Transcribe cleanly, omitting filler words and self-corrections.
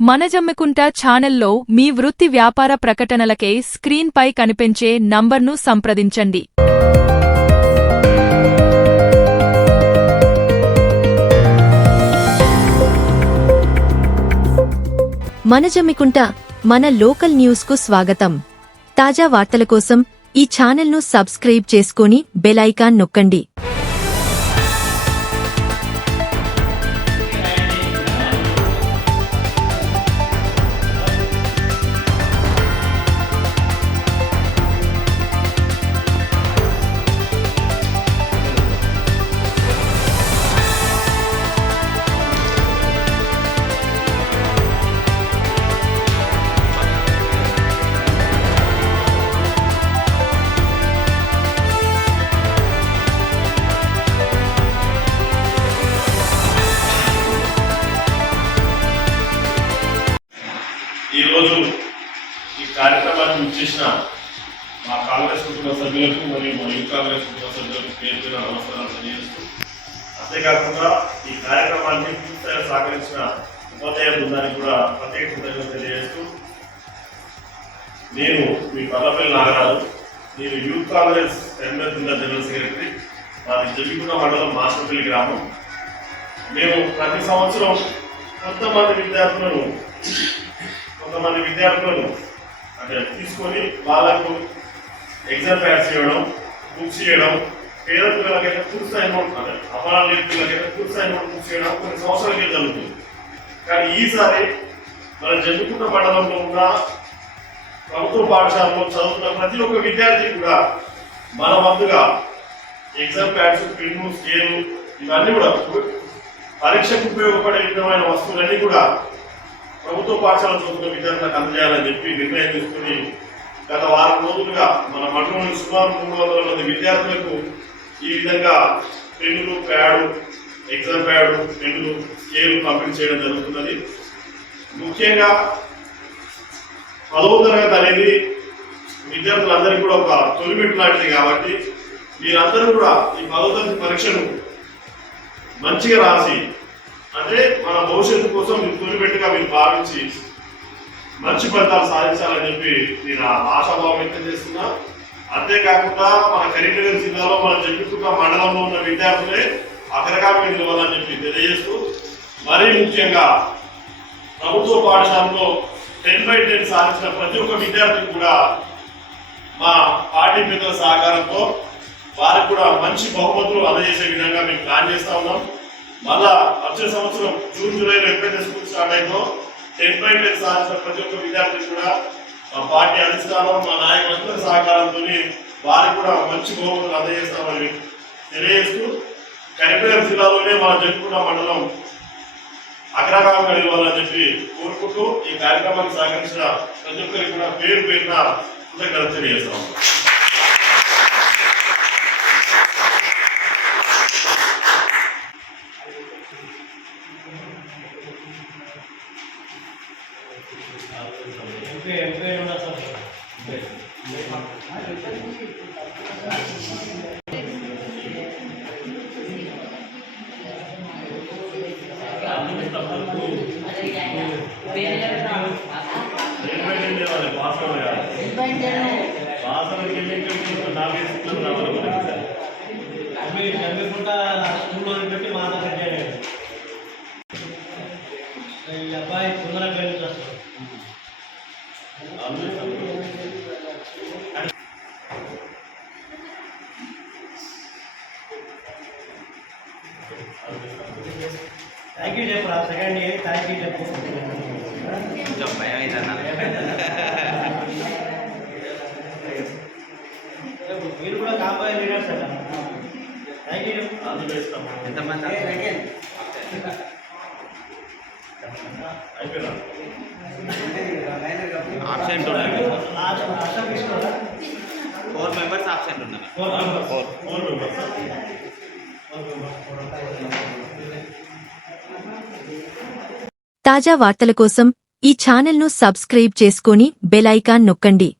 మనజమ్మికుంట ఛానల్లో మీ వృత్తి వ్యాపార ప్రకటనలకై స్క్రీన్పై కనిపించే నంబర్ను సంప్రదించండి. మనజమ్మికుంట మన లోకల్ న్యూస్కు స్వాగతం. తాజా వార్తల కోసం ఈ ఛానల్ను సబ్స్క్రైబ్ చేసుకొని బెల్ ఐకాన్ నొక్కండి. ఈరోజు ఈ కార్యక్రమాన్ని ఇచ్చేసిన మా కాంగ్రెస్ కుటుంబ సభ్యులకు మరియు మా యూత్ కాంగ్రెస్ కుటుంబ సభ్యులకు పేరు నమస్కారాలు తెలియజేస్తూ, అంతేకాకుండా ఈ కార్యక్రమాన్ని పూర్తిగా సహకరించిన ఉపాధ్యాయ బృందానికి కూడా ప్రత్యేక కృతజ్ఞతలు తెలియజేస్తూ, నేను మీ పల్లపల్లి నాగరాజు, నేను youth Congress MS general secretary, మాది జమ్మికుంట మండలం మాస్టర్పల్లి గ్రామం. మేము ప్రతి సంవత్సరం కొంతమంది విద్యార్థులను అంటే తీసుకొని వాళ్ళకు ఎగ్జామ్ ప్యాడ్స్ చేయడం, బుక్స్ చేయడం, పేద పిల్లలకైతే పూర్తి అమౌంట్ అంటే అమరాలు లేని పిల్లలకైతే పూర్తి అమౌంట్ బుక్స్ చేయడం కొన్ని సంవత్సరాలకే జరుగుతుంది. కానీ ఈసారి మన జమ్మికుంట మండలంలో ఉన్న ప్రభుత్వ పాఠశాలలో చదువుతున్న ప్రతి ఒక్క విద్యార్థి కూడా మన వంతుగా ఎగ్జామ్ ప్యాడ్స్, పెన్ను, స్కేలు ఇవన్నీ కూడా పరీక్షకు ఉపయోగపడే విధమైన వస్తువులన్నీ కూడా ప్రభుత్వ పాఠశాల చదువుతున్న విద్యార్థులకు అందజేయాలని చెప్పి నిర్ణయం తీసుకుని గత వారం రోజులుగా మన మండలంలోని సుమారు 300 మంది విద్యార్థులకు ఈ విధంగా పెన్నులు, ఎగ్జామ్ ప్యాడు, పెన్నులు, స్కేలు పంపిణీ చేయడం జరుగుతున్నది. ముఖ్యంగా 10వ తరగతి అనేది విద్యార్థులందరికీ కూడా ఒక తొలిమెట్టు లాంటిది కాబట్టి మీరందరూ కూడా ఈ 10వ తరగతి పరీక్షను మంచిగా రాసి అంటే మన భవిష్యత్తు కోసం మీరు తొలిపెట్టుగా మీరు భావించి మంచి ఫలితాలు సాధించాలని చెప్పి నేను ఆశాభావం వ్యక్తం చేస్తున్నా. అంతేకాకుండా మన కరీంనగర్ జిల్లాలో మన జమ్మికుంట మండలంలో ఉన్న విద్యార్థులే అగ్రగామి నిలవాలని చెప్పి తెలియజేస్తూ, మరీ ముఖ్యంగా ప్రభుత్వ పాఠశాలలో 10/10 సాధించిన ప్రతి ఒక్క విద్యార్థికి కూడా మా పార్టీ పెద్దల సహకారంతో వారికి కూడా మంచి బహుమతులు అందజేసే విధంగా మేము ప్లాన్ చేస్తా ఉన్నాం. మళ్ళా వచ్చే సంవత్సరం జూన్, జూలైలో ఎప్పుడైతే స్కూల్ స్టార్ట్ అయిందో 10/10 సాధించిన ప్రతి ఒక్క విద్యార్థికి కూడా మా పార్టీ అధిష్టానం, మా నాయకులందరి సహకారంతో వారికి కూడా మంచి బహుమతులు అందజేస్తామని తెలియజేస్తూ, కరీంనగర్ జిల్లాలోనే మన జమ్మికుంట మండలం అగ్రగామిగా నిలవాలని చెప్పి కోరుకుంటూ ఈ కార్యక్రమానికి సహకరించిన ప్రతి ఒక్కరికి కూడా పేరు పేరున కృతజ్ఞతలు తెలియజేస్తాం. అబ్బాయి తొందరగా వెళ్ళి వస్తాడు. థ్యాంక్ యూ చెప్పరా సెకండ్ ఇయర్ థ్యాంక్ యూ చెప్పు. మీరు కూడా కాబోయే లీడర్స్ అట. థ్యాంక్ యూ చెప్పు. ఎంతమంది ఆబ్సెంట్ ఉన్నారు, 4 మెంబర్స్ ఆబ్సెంట్ ఉన్నారు. తాజా వార్తల కోసం ఈ ఛానల్ను సబ్స్క్రైబ్ చేసుకొని బెల్ ఐకాన్ నొక్కండి.